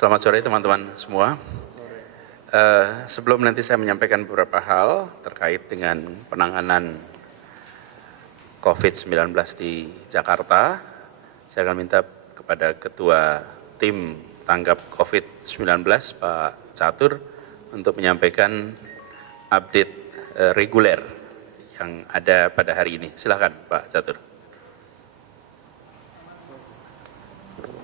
Selamat sore teman-teman semua. Sebelum nanti saya menyampaikan beberapa hal terkait dengan penanganan COVID-19 di Jakarta, saya akan minta kepada Ketua Tim Tanggap COVID-19 Pak Catur untuk menyampaikan update reguler yang ada pada hari ini. Silakan Pak Catur.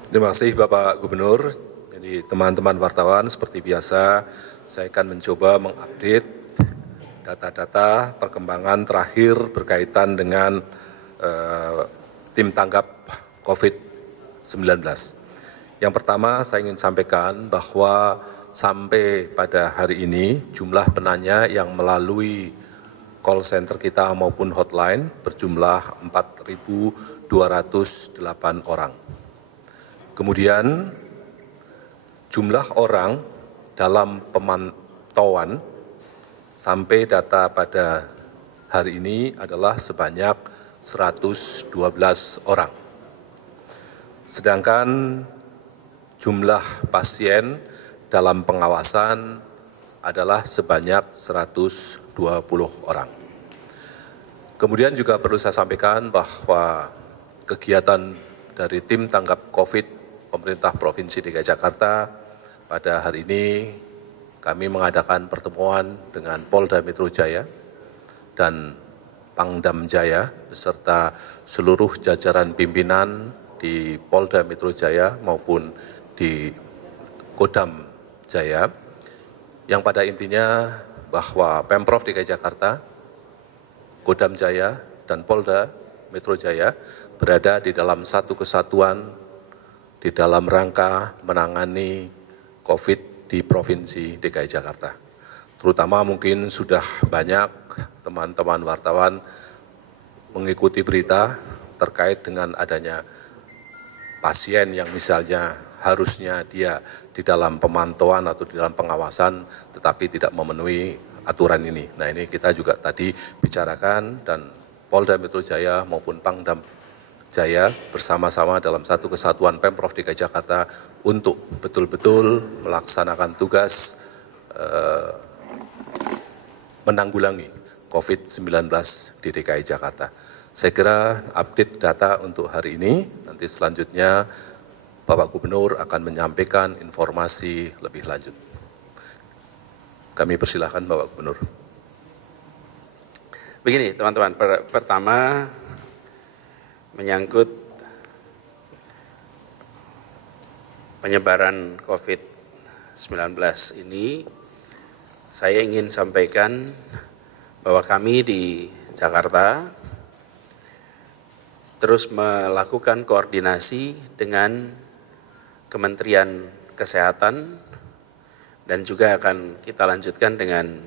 Terima kasih Bapak Gubernur. Jadi teman-teman wartawan seperti biasa saya akan mencoba mengupdate data-data perkembangan terakhir berkaitan dengan tim tanggap COVID-19. Yang pertama saya ingin sampaikan bahwa sampai pada hari ini jumlah penanya yang melalui call center kita maupun hotline berjumlah 4.208 orang. Kemudian jumlah orang dalam pemantauan sampai data pada hari ini adalah sebanyak 112 orang. Sedangkan jumlah pasien dalam pengawasan adalah sebanyak 120 orang. Kemudian juga perlu saya sampaikan bahwa kegiatan dari tim tanggap COVID pemerintah Provinsi DKI Jakarta pada hari ini kami mengadakan pertemuan dengan Polda Metro Jaya dan Pangdam Jaya beserta seluruh jajaran pimpinan di Polda Metro Jaya maupun di Kodam Jaya yang pada intinya bahwa Pemprov DKI Jakarta, Kodam Jaya dan Polda Metro Jaya berada di dalam satu kesatuan di dalam rangka menangani COVID di Provinsi DKI Jakarta. Terutama mungkin sudah banyak teman-teman wartawan mengikuti berita terkait dengan adanya pasien yang misalnya harusnya dia di dalam pemantauan atau di dalam pengawasan tetapi tidak memenuhi aturan ini. Nah ini kita juga tadi bicarakan dan Polda Metro Jaya maupun Pangdam Jaya bersama-sama dalam satu kesatuan Pemprov DKI Jakarta untuk betul-betul melaksanakan tugas menanggulangi COVID-19 di DKI Jakarta. Saya kira update data untuk hari ini, nanti selanjutnya Bapak Gubernur akan menyampaikan informasi lebih lanjut. Kami persilahkan Bapak Gubernur. Begini teman-teman, pertama menyangkut penyebaran COVID-19 ini, saya ingin sampaikan bahwa kami di Jakarta terus melakukan koordinasi dengan Kementerian Kesehatan dan juga akan kita lanjutkan dengan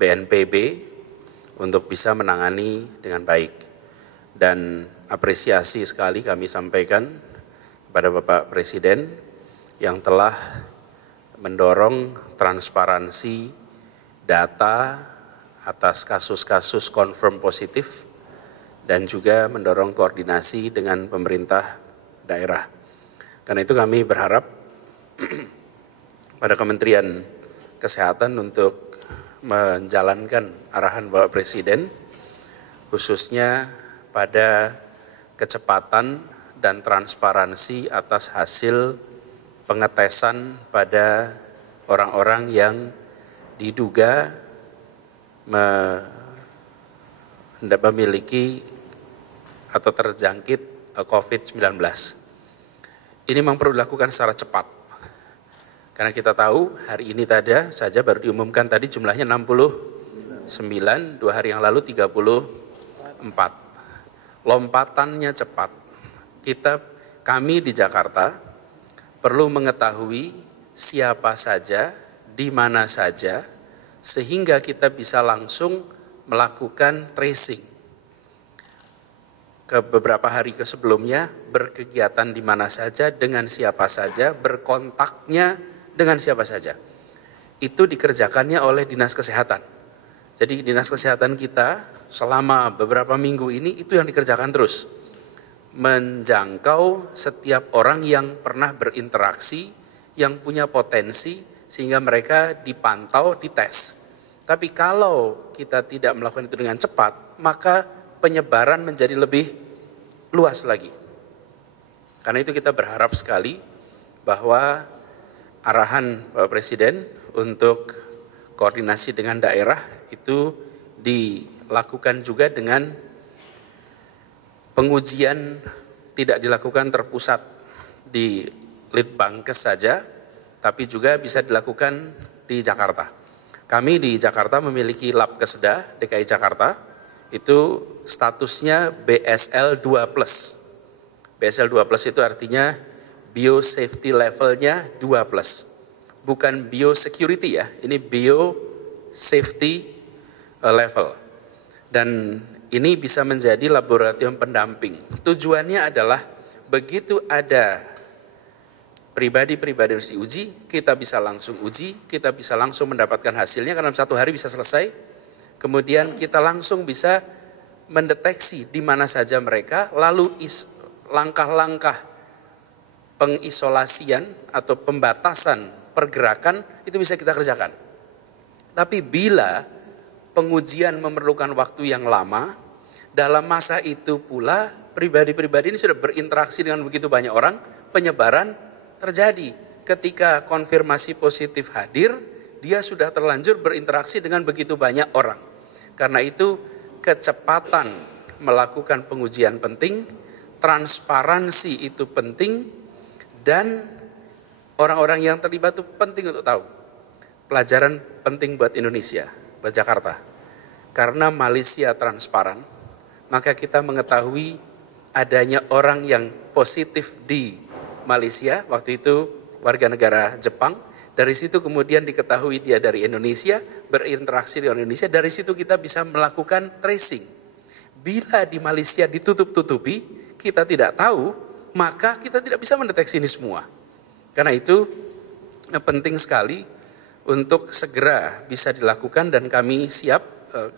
BNPB untuk bisa menangani dengan baik. Dan apresiasi sekali kami sampaikan kepada Bapak Presiden yang telah mendorong transparansi data atas kasus-kasus confirm positif dan juga mendorong koordinasi dengan pemerintah daerah. Karena itu kami berharap pada Kementerian Kesehatan untuk menjalankan arahan Bapak Presiden khususnya pada kecepatan dan transparansi atas hasil pengetesan pada orang-orang yang diduga memiliki atau terjangkit COVID-19. Ini memang perlu dilakukan secara cepat. Karena kita tahu hari ini tadi saja baru diumumkan tadi jumlahnya 69, 2 hari yang lalu 34. Lompatannya cepat. Kami di Jakarta perlu mengetahui siapa saja, di mana saja, sehingga kita bisa langsung melakukan tracing. Ke beberapa hari sebelumnya berkegiatan di mana saja, dengan siapa saja, berkontaknya dengan siapa saja. Itu dikerjakannya oleh Dinas Kesehatan. Jadi Dinas Kesehatan kita selama beberapa minggu ini itu yang dikerjakan terus. Menjangkau setiap orang yang pernah berinteraksi, yang punya potensi sehingga mereka dipantau, dites. Tapi kalau kita tidak melakukan itu dengan cepat, maka penyebaran menjadi lebih luas lagi. Karena itu kita berharap sekali bahwa arahan Bapak Presiden untuk koordinasi dengan daerah itu dilakukan juga dengan pengujian tidak dilakukan terpusat di Litbangkes saja, tapi juga bisa dilakukan di Jakarta. Kami di Jakarta memiliki Labkesda DKI Jakarta, itu statusnya BSL 2+. BSL 2+ itu artinya biosafety levelnya 2+. Bukan biosecurity ya, ini biosafety level. Dan ini bisa menjadi laboratorium pendamping. Tujuannya adalah begitu ada pribadi-pribadi harus diuji, kita bisa langsung uji, kita bisa langsung mendapatkan hasilnya karena dalam 1 hari bisa selesai. Kemudian kita langsung bisa mendeteksi di mana saja mereka, lalu langkah-langkah pengisolasian atau pembatasan pergerakan itu bisa kita kerjakan. Tapi bila pengujian memerlukan waktu yang lama, dalam masa itu pula pribadi-pribadi ini sudah berinteraksi dengan begitu banyak orang, penyebaran terjadi. Ketika konfirmasi positif hadir, dia sudah terlanjur berinteraksi dengan begitu banyak orang. Karena itu kecepatan melakukan pengujian penting, transparansi itu penting, dan orang-orang yang terlibat itu penting untuk tahu. Pelajaran penting buat Indonesia, buat Jakarta. Karena Malaysia transparan, maka kita mengetahui adanya orang yang positif di Malaysia, waktu itu warga negara Jepang. Dari situ kemudian diketahui dia dari Indonesia, berinteraksi dengan Indonesia. Dari situ kita bisa melakukan tracing. Bila di Malaysia ditutup-tutupi, kita tidak tahu, maka kita tidak bisa mendeteksi ini semua. Karena itu penting sekali untuk segera bisa dilakukan, dan kami siap.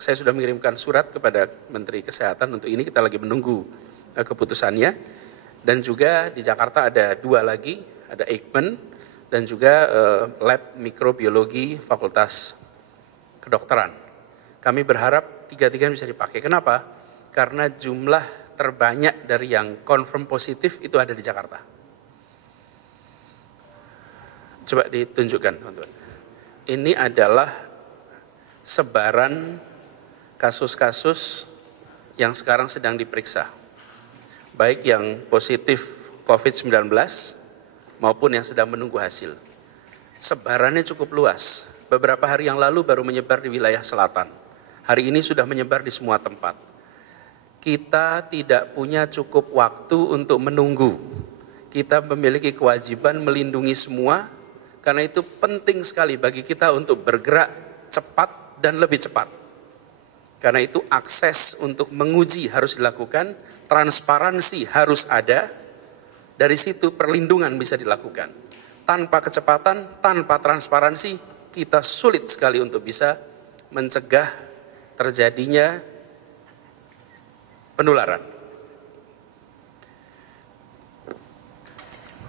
Saya sudah mengirimkan surat kepada Menteri Kesehatan untuk ini, kita lagi menunggu keputusannya. Dan juga di Jakarta ada 2 lagi, ada Eijkman dan juga lab mikrobiologi Fakultas Kedokteran. Kami berharap 3-3 bisa dipakai. Kenapa? Karena jumlah terbanyak dari yang confirm positif itu ada di Jakarta. Coba ditunjukkan teman-teman. Ini adalah sebaran kasus-kasus yang sekarang sedang diperiksa. Baik yang positif COVID-19 maupun yang sedang menunggu hasil. Sebarannya cukup luas. Beberapa hari yang lalu baru menyebar di wilayah selatan. Hari ini sudah menyebar di semua tempat. Kita tidak punya cukup waktu untuk menunggu. Kita memiliki kewajiban melindungi semua, karena itu penting sekali bagi kita untuk bergerak cepat dan lebih cepat. Karena itu akses untuk menguji harus dilakukan, transparansi harus ada, dari situ perlindungan bisa dilakukan. Tanpa kecepatan, tanpa transparansi, kita sulit sekali untuk bisa mencegah terjadinya penularan.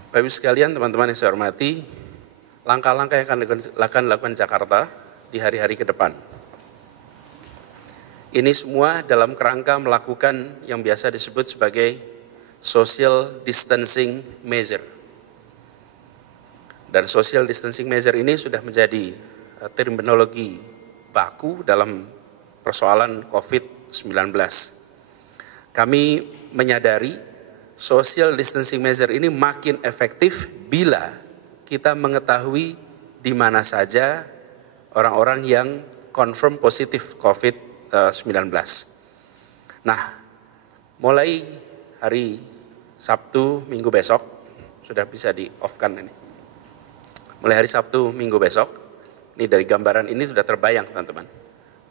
Bapak Ibu sekalian, teman-teman yang saya hormati, langkah-langkah yang akan dilakukan Jakarta di hari-hari ke depan. Ini semua dalam kerangka melakukan yang biasa disebut sebagai social distancing measure. Dan social distancing measure ini sudah menjadi terminologi baku dalam persoalan COVID-19. Kami menyadari social distancing measure ini makin efektif bila kita mengetahui di mana saja orang-orang yang confirm positif COVID-19. Nah, mulai hari Sabtu Minggu besok, sudah bisa di off-kan ini. Mulai hari Sabtu Minggu besok, ini dari gambaran ini sudah terbayang teman-teman,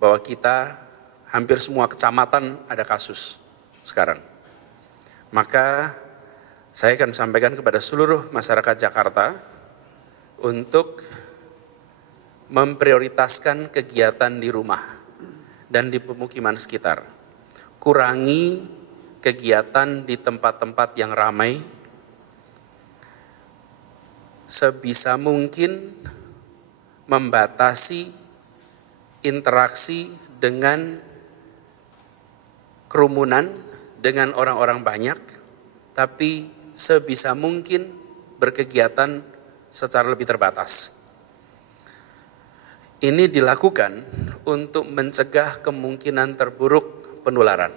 bahwa kita hampir semua kecamatan ada kasus sekarang. Maka saya akan sampaikan kepada seluruh masyarakat Jakarta untuk memprioritaskan kegiatan di rumah dan di pemukiman sekitar. Kurangi kegiatan di tempat-tempat yang ramai. sebisa mungkin membatasi interaksi dengan kerumunan, dengan orang-orang banyak, tapi sebisa mungkin berkegiatan secara lebih terbatas. Ini dilakukan untuk mencegah kemungkinan terburuk penularan.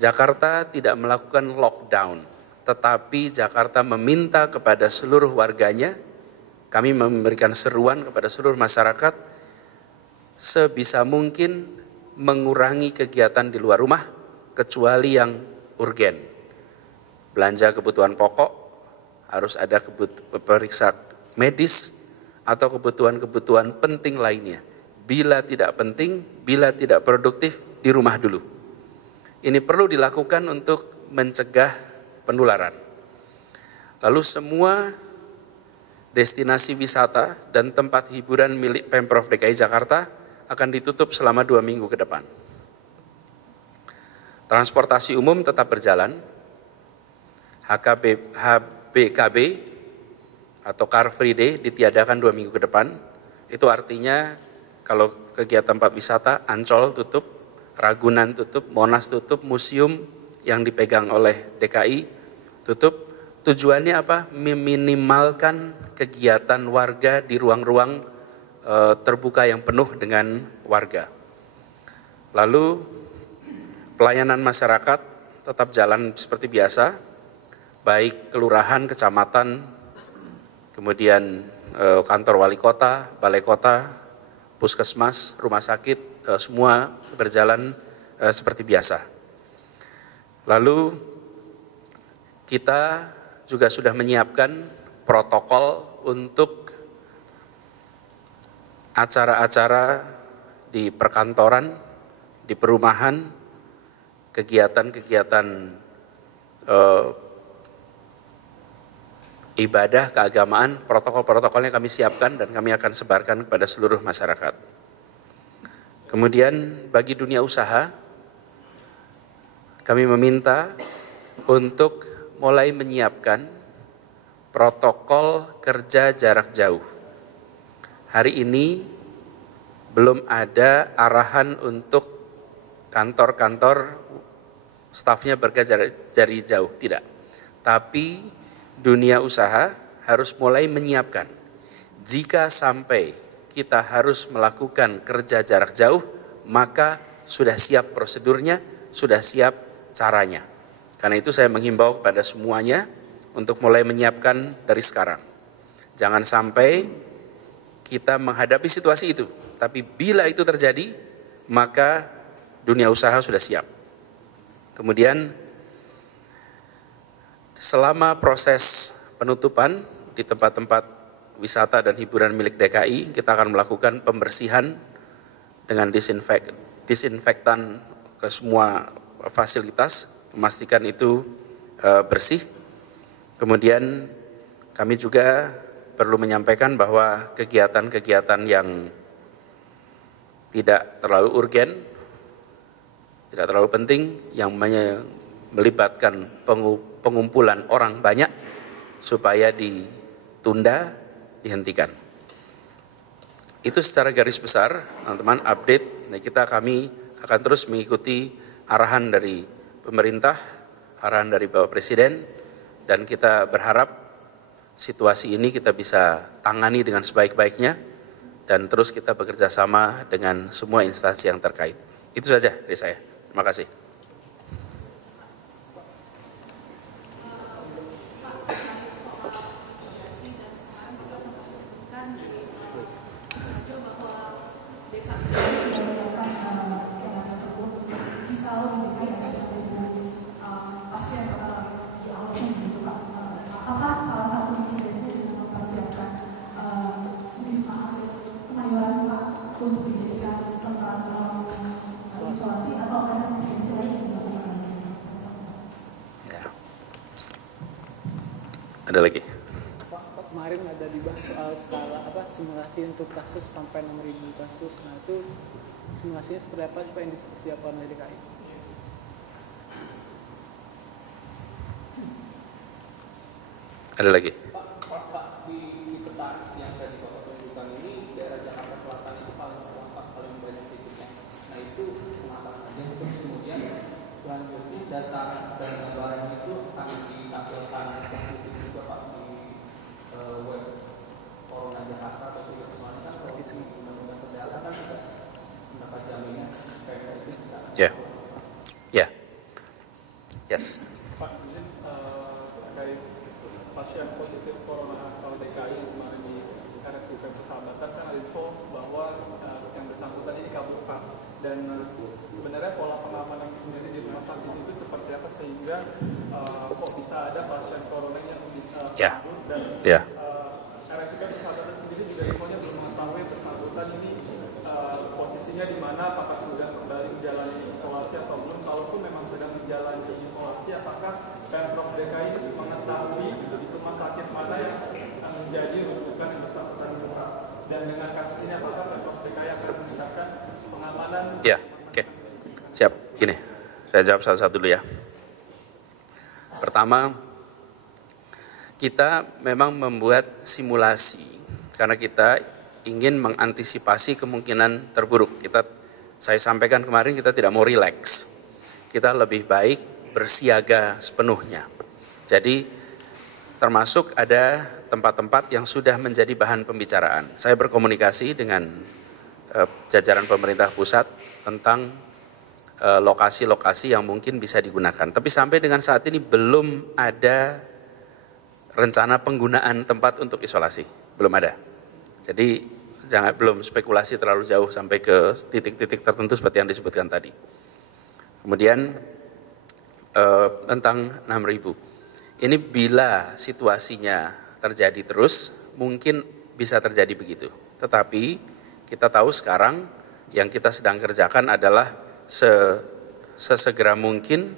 Jakarta tidak melakukan lockdown, tetapi Jakarta meminta kepada seluruh warganya, kami memberikan seruan kepada seluruh masyarakat, sebisa mungkin mengurangi kegiatan di luar rumah, kecuali yang urgen. Belanja kebutuhan pokok, harus ada periksa medis, atau kebutuhan-kebutuhan penting lainnya. Bila tidak penting, bila tidak produktif, di rumah dulu. Ini perlu dilakukan untuk mencegah penularan. Lalu semua destinasi wisata dan tempat hiburan milik Pemprov DKI Jakarta akan ditutup selama 2 minggu ke depan. Transportasi umum tetap berjalan, HBKB atau Car Free Day ditiadakan 2 minggu ke depan. Itu artinya kalau kegiatan tempat wisata, Ancol tutup, Ragunan tutup, Monas tutup, museum yang dipegang oleh DKI tutup. Tujuannya apa? Meminimalkan kegiatan warga di ruang-ruang terbuka yang penuh dengan warga. Lalu pelayanan masyarakat tetap jalan seperti biasa, baik kelurahan, kecamatan, kemudian kantor wali kota, balai kota, puskesmas, rumah sakit, semua berjalan seperti biasa. Lalu kita juga sudah menyiapkan protokol untuk acara-acara di perkantoran, di perumahan, kegiatan-kegiatan ibadah keagamaan, protokol-protokolnya kami siapkan dan kami akan sebarkan kepada seluruh masyarakat. Kemudian bagi dunia usaha, kami meminta untuk mulai menyiapkan protokol kerja jarak jauh. Hari ini belum ada arahan untuk kantor-kantor stafnya bekerja dari jauh, tidak. Tapi dunia usaha harus mulai menyiapkan. Jika sampai kita harus melakukan kerja jarak jauh, maka sudah siap prosedurnya, sudah siap caranya. Karena itu saya menghimbau kepada semuanya untuk mulai menyiapkan dari sekarang. Jangan sampai kita menghadapi situasi itu, tapi bila itu terjadi, maka dunia usaha sudah siap. Kemudian selama proses penutupan di tempat-tempat wisata dan hiburan milik DKI, kita akan melakukan pembersihan dengan disinfektan ke semua fasilitas, memastikan itu bersih. Kemudian kami juga perlu menyampaikan bahwa kegiatan-kegiatan yang tidak terlalu urgen, tidak terlalu penting, yang melibatkan pengumpulan orang banyak, supaya ditunda, dihentikan. Itu secara garis besar, teman-teman, update. Nah, kami akan terus mengikuti arahan dari pemerintah, arahan dari Bapak Presiden, dan kita berharap situasi ini kita bisa tangani dengan sebaik-baiknya, dan terus kita bekerja sama dengan semua instansi yang terkait. Itu saja dari saya. Terima kasih. Ada lagi? Pak, kemarin ada dibahas soal skala simulasi untuk kasus sampai 6.000 kasus. Nah, itu simulasinya seperti apa supaya yang disiapkan oleh DKI? Ada lagi? Pak, Selanjutnya data dan gambaran itu akan ditampilkan positif juga Pak di web Corona Jakarta atau juga kemarin kan kalau di undang-undang kesehatan kan juga mendapat jaminan supaya itu bisa. Ya, ya, yes. Pak, izin terkait pasien positif corona asal DKI yang kemarin di RSUP Persahabatan kan ada info bahwa yang bersangkutan ini kabur Pak, dan sebenarnya pola pengamanan sendiri di rumah sakit itu seperti apa sehingga kok bisa ada pasien corona yang bisa kabur dan RSUP Persahabatan sendiri juga infonya belum mengetahui bersangkutan ini posisinya di mana, apakah sudah kembali menjalani isolasi atau belum. Kalaupun memang sedang menjalani isolasi, apakah Pemprov DKI mengetahui di rumah sakit mana yang menjadi rujukan yang bersangkutan buka, dan dengan kasus ini apakah Pemprov DKI akan meningkatkan pengamanan? Ya, oke. Siap. Gini, saya jawab satu-satu dulu ya. Pertama, kita memang membuat simulasi karena kita ingin mengantisipasi kemungkinan terburuk. Saya sampaikan kemarin, kita tidak mau rileks. Kita lebih baik bersiaga sepenuhnya. Jadi termasuk ada tempat-tempat yang sudah menjadi bahan pembicaraan. Saya berkomunikasi dengan jajaran pemerintah pusat tentang lokasi-lokasi yang mungkin bisa digunakan. Tapi sampai dengan saat ini belum ada rencana penggunaan tempat untuk isolasi. Belum ada. Jadi belum spekulasi terlalu jauh sampai ke titik-titik tertentu seperti yang disebutkan tadi. Kemudian tentang 6.000. Ini bila situasinya terjadi terus, mungkin bisa terjadi begitu. Tetapi kita tahu sekarang yang kita sedang kerjakan adalah sesegera mungkin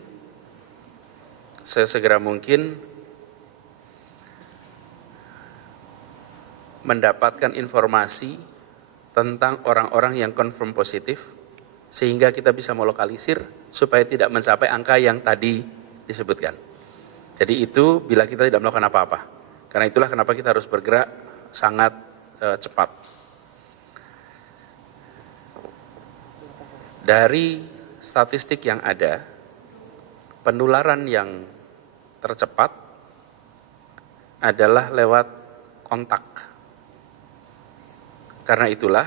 mendapatkan informasi tentang orang-orang yang confirm positif sehingga kita bisa melokalisir supaya tidak mencapai angka yang tadi disebutkan. Jadi itu bila kita tidak melakukan apa-apa. Karena itulah kenapa kita harus bergerak sangat cepat. Dari statistik yang ada, penularan yang tercepat adalah lewat kontak. Karena itulah,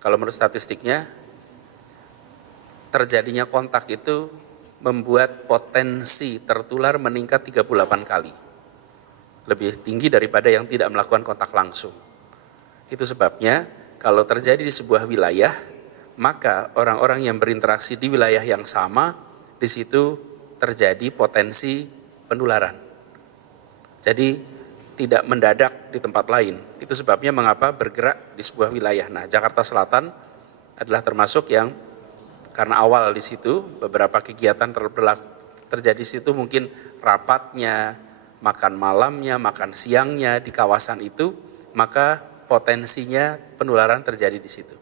kalau menurut statistiknya, terjadinya kontak itu membuat potensi tertular meningkat 38 kali. Lebih tinggi daripada yang tidak melakukan kontak langsung. Itu sebabnya, kalau terjadi di sebuah wilayah, maka orang-orang yang berinteraksi di wilayah yang sama, di situ terjadi potensi penularan. Jadi, tidak mendadak di tempat lain. Itu sebabnya mengapa bergerak di sebuah wilayah. Nah, Jakarta Selatan adalah termasuk yang karena awal di situ beberapa kegiatan terjadi di situ, mungkin rapatnya, makan malamnya, makan siangnya di kawasan itu, maka potensinya penularan terjadi di situ.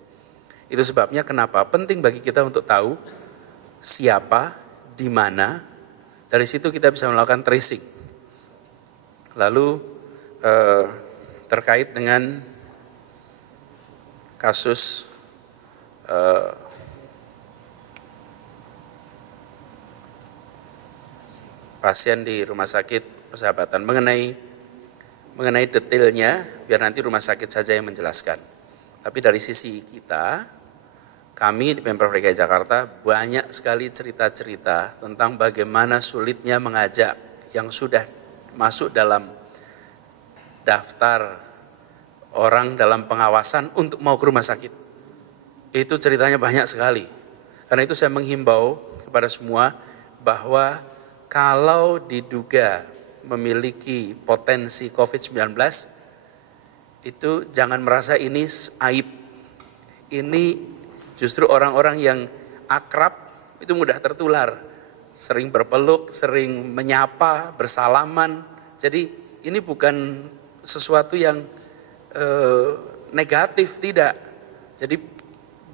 Itu sebabnya kenapa penting bagi kita untuk tahu siapa, di mana, dari situ kita bisa melakukan tracing. Lalu terkait dengan kasus pasien di Rumah Sakit Persahabatan, mengenai detailnya biar nanti rumah sakit saja yang menjelaskan. Tapi dari sisi kita, kami di Pemprov DKI Jakarta banyak sekali cerita-cerita tentang bagaimana sulitnya mengajak yang sudah masuk dalam daftar orang dalam pengawasan untuk mau ke rumah sakit. Itu ceritanya banyak sekali. Karena itu saya menghimbau kepada semua bahwa kalau diduga memiliki potensi COVID-19, itu jangan merasa ini aib. Ini justru orang-orang yang akrab itu mudah tertular. Sering berpeluk, sering menyapa, bersalaman. Jadi ini bukan sesuatu yang negatif, tidak. Jadi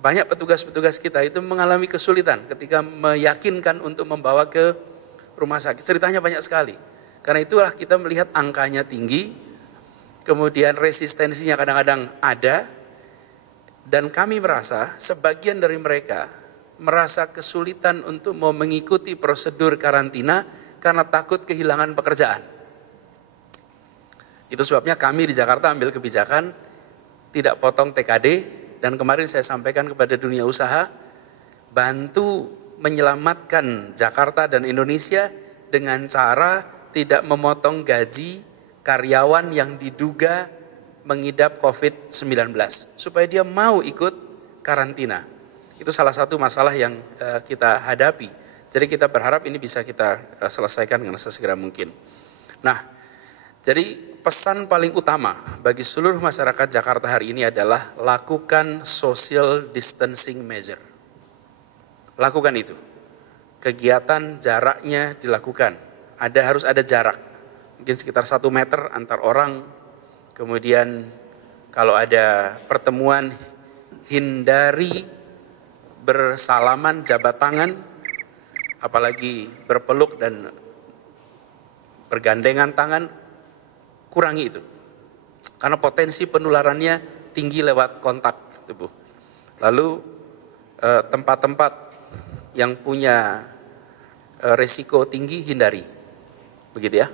banyak petugas-petugas kita itu mengalami kesulitan ketika meyakinkan untuk membawa ke rumah sakit. Ceritanya banyak sekali. Karena itulah kita melihat angkanya tinggi, kemudian resistensinya kadang-kadang ada, dan kami merasa sebagian dari mereka merasa kesulitan untuk mau mengikuti prosedur karantina karena takut kehilangan pekerjaan. Itu sebabnya kami di Jakarta ambil kebijakan tidak potong TKD, dan kemarin saya sampaikan kepada dunia usaha, bantu menyelamatkan Jakarta dan Indonesia dengan cara tidak memotong gaji karyawan yang diduga mengidap COVID-19 supaya dia mau ikut karantina. Itu salah satu masalah yang kita hadapi. Jadi kita berharap ini bisa kita selesaikan dengan sesegera mungkin. Nah, jadi pesan paling utama bagi seluruh masyarakat Jakarta hari ini adalah lakukan social distancing measure. Lakukan itu. Kegiatan jaraknya dilakukan. Harus ada jarak. Mungkin sekitar 1 meter antar orang. Kemudian kalau ada pertemuan, hindari bersalaman, jabat tangan, apalagi berpeluk dan bergandengan tangan, kurangi itu. Karena potensi penularannya tinggi lewat kontak tubuh. Lalu tempat-tempat yang punya resiko tinggi hindari. Begitu ya.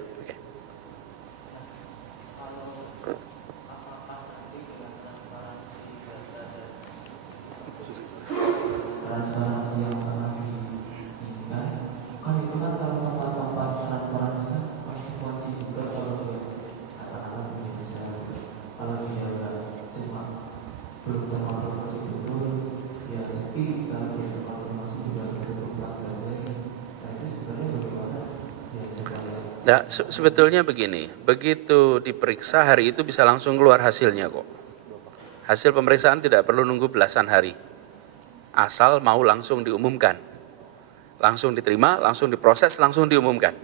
Nah, sebetulnya begini, begitu diperiksa hari itu bisa langsung keluar hasilnya kok. Hasil pemeriksaan tidak perlu nunggu belasan hari. Asal mau langsung diumumkan. Langsung diterima, langsung diproses, langsung diumumkan.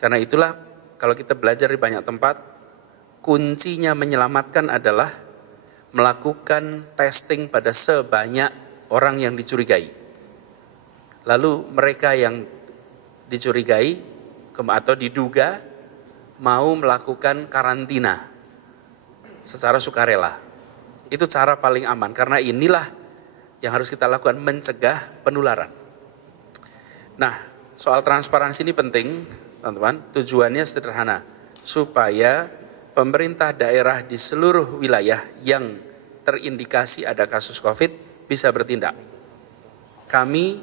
Karena itulah kalau kita belajar di banyak tempat, kuncinya menyelamatkan adalah melakukan testing pada sebanyak orang yang dicurigai. Lalu mereka yang dicurigai atau diduga mau melakukan karantina secara sukarela. Itu cara paling aman, karena inilah yang harus kita lakukan, mencegah penularan. Nah, soal transparansi ini penting, teman-teman. Tujuannya sederhana, supaya pemerintah daerah di seluruh wilayah yang terindikasi ada kasus COVID bisa bertindak. Kami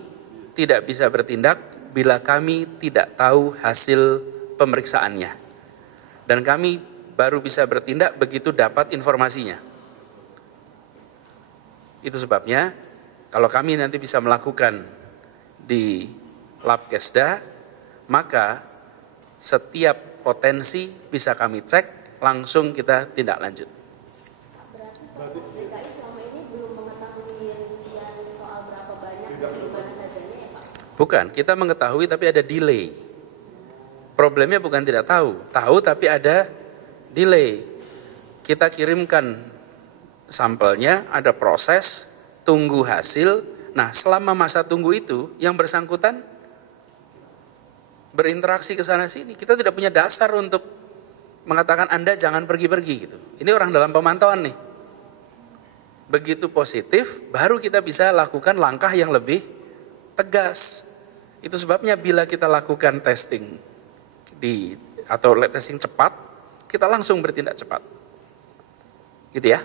tidak bisa bertindak bila kami tidak tahu hasil pemeriksaannya. Dan kami baru bisa bertindak begitu dapat informasinya. Itu sebabnya kalau kami nanti bisa melakukan di Labkesda, maka setiap potensi bisa kami cek, langsung kita tindak lanjut. Berarti DKI selama ini belum mengetahui rincian soal berapa banyak dan di mana sajanya ya Pak? Bukan, kita mengetahui tapi ada delay. Problemnya bukan tidak tahu, tahu tapi ada delay. Kita kirimkan sampelnya, ada proses, tunggu hasil. Nah, selama masa tunggu itu, yang bersangkutan berinteraksi ke sana sini. Kita tidak punya dasar untuk mengatakan Anda jangan pergi-pergi gitu. Ini orang dalam pemantauan nih. Begitu positif, baru kita bisa lakukan langkah yang lebih tegas. Itu sebabnya bila kita lakukan testing atau testing cepat, kita langsung bertindak cepat. Gitu ya.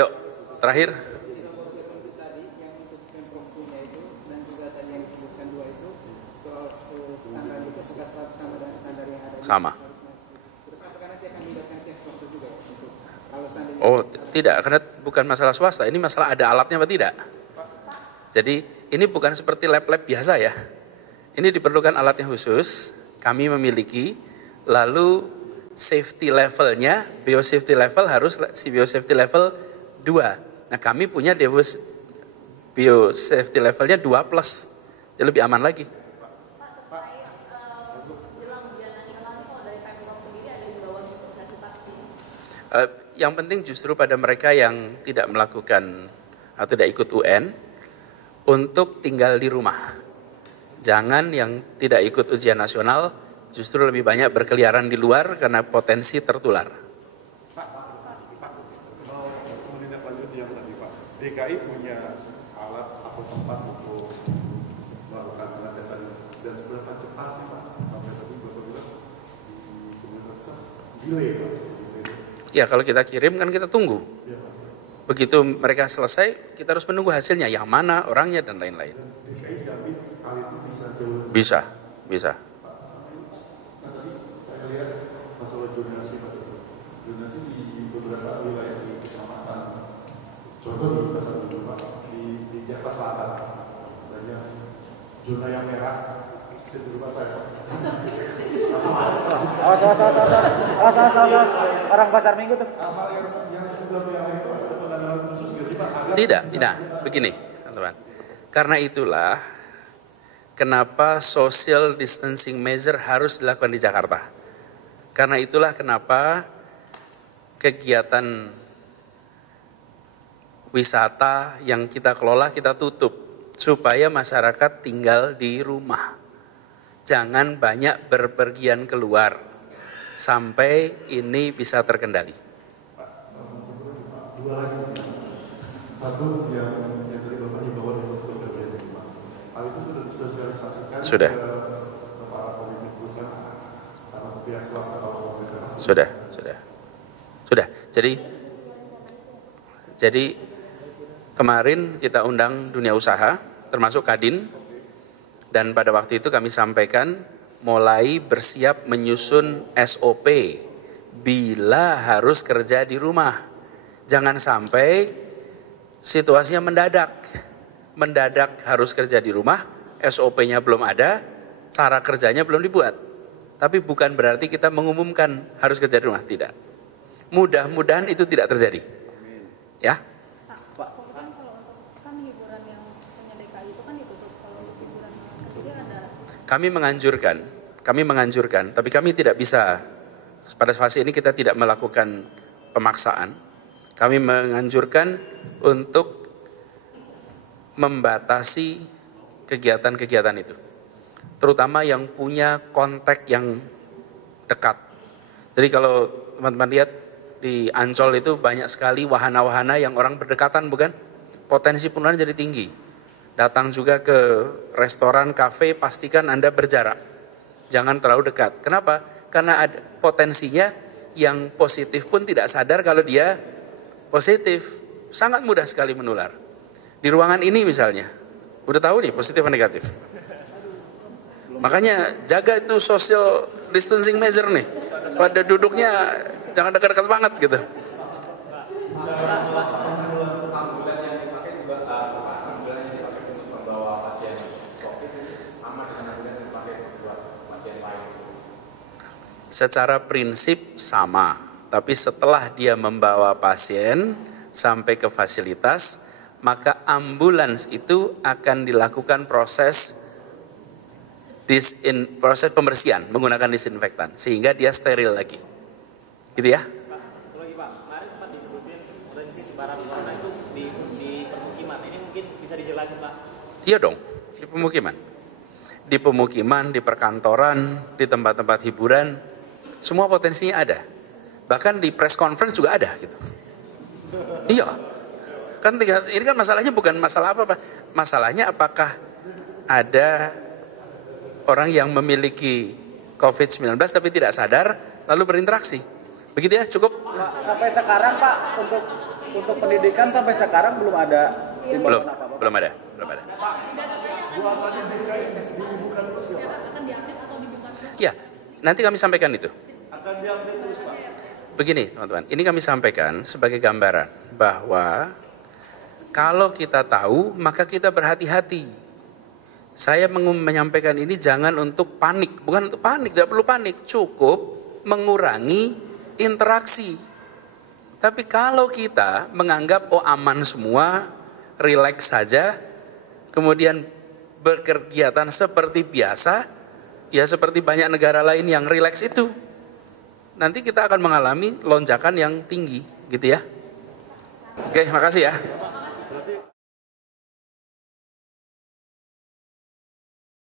Yuk, terakhir. Sama. Oh, tidak, karena bukan masalah swasta, ini masalah ada alatnya apa tidak. Jadi ini bukan seperti lab-lab biasa ya. Ini diperlukan alat yang khusus, kami memiliki, lalu safety levelnya, biosafety level harus biosafety level 2. Nah, kami punya biosafety levelnya 2+, jadi lebih aman lagi. Yang penting justru pada mereka yang tidak melakukan atau tidak ikut UN, untuk tinggal di rumah. Jangan yang tidak ikut ujian nasional, justru lebih banyak berkeliaran di luar karena potensi tertular. Pak, menindaklanjuti yang tadi Pak, DKI punya alat atau Ya kalau kita kirim kan kita tunggu. Begitu mereka selesai, kita harus menunggu hasilnya, yang mana orangnya dan lain-lain. Bisa. Saya lihat masalah zonasi di beberapa wilayah di kecamatan. Contoh di pasar di Jakarta Selatan, banyak zona yang merah. Saya di rumah saya. Orang pasar Minggu tuh. Hal-hal yang sebelah merah itu ada penanganan khusus nggak sih Pak? Tidak, nah begini teman-teman. Karena itulah kenapa social distancing measure harus dilakukan di Jakarta. Karena itulah kenapa kegiatan wisata yang kita kelola kita tutup. Supaya masyarakat tinggal di rumah. Jangan banyak berpergian keluar. Sampai ini bisa terkendali. Dua lagi. Satu yang dari Bapak himbauan untuk bekerja di rumah. Hal itu sudah disosialisasikan Sudah. ke para pemilik perusahaan atau pihak swasta atau pemerintah. Sudah. Jadi kemarin kita undang dunia usaha, termasuk Kadin, dan pada waktu itu kami sampaikan mulai bersiap menyusun SOP bila harus kerja di rumah. Jangan sampai situasinya mendadak harus kerja di rumah, SOP-nya belum ada, cara kerjanya belum dibuat. Tapi bukan berarti kita mengumumkan harus kerja di rumah, tidak. Mudah-mudahan itu tidak terjadi. Ya. Kami menganjurkan, tapi kami tidak bisa, pada fase ini kita tidak melakukan pemaksaan. Kami menganjurkan untuk membatasi kegiatan-kegiatan itu. Terutama yang punya kontak yang dekat. Jadi kalau teman-teman lihat di Ancol itu banyak sekali wahana-wahana yang orang berdekatan, bukan? Potensi penularan jadi tinggi. Datang juga ke restoran, kafe, pastikan Anda berjarak. Jangan terlalu dekat. Kenapa? Karena ada potensinya yang positif pun tidak sadar kalau dia positif. Sangat mudah sekali menular. Di ruangan ini misalnya, udah tahu nih positif atau negatif. Makanya jaga itu social distancing measure nih. Pada duduknya jangan dekat-dekat banget gitu. Secara prinsip sama, tapi setelah dia membawa pasien sampai ke fasilitas, maka ambulans itu akan dilakukan proses pembersihan menggunakan disinfektan sehingga dia steril lagi. Gitu ya? Pak, lagi Pak, kemarin sempat disebutin potensi sebaran corona itu di permukiman. Ini mungkin bisa dijelasin Pak? Iya dong, di pemukiman. Di pemukiman, di perkantoran, di tempat-tempat hiburan, semua potensinya ada. Bahkan di press conference juga ada gitu. Iya. Kan ini kan masalahnya bukan masalah apa-apa. Masalahnya apakah ada orang yang memiliki COVID-19 tapi tidak sadar lalu berinteraksi. Begitu ya, cukup? Sampai sekarang Pak, untuk pendidikan sampai sekarang belum ada Belum ada. Ya, nanti kami sampaikan itu. Begini teman-teman, ini kami sampaikan sebagai gambaran bahwa kalau kita tahu maka kita berhati-hati. Saya menyampaikan ini jangan untuk panik, bukan untuk panik, tidak perlu panik, cukup mengurangi interaksi. Tapi kalau kita menganggap aman semua, rileks saja, kemudian berkegiatan seperti biasa, ya seperti banyak negara lain yang rileks itu, nanti kita akan mengalami lonjakan yang tinggi, gitu ya. Oke, makasih ya.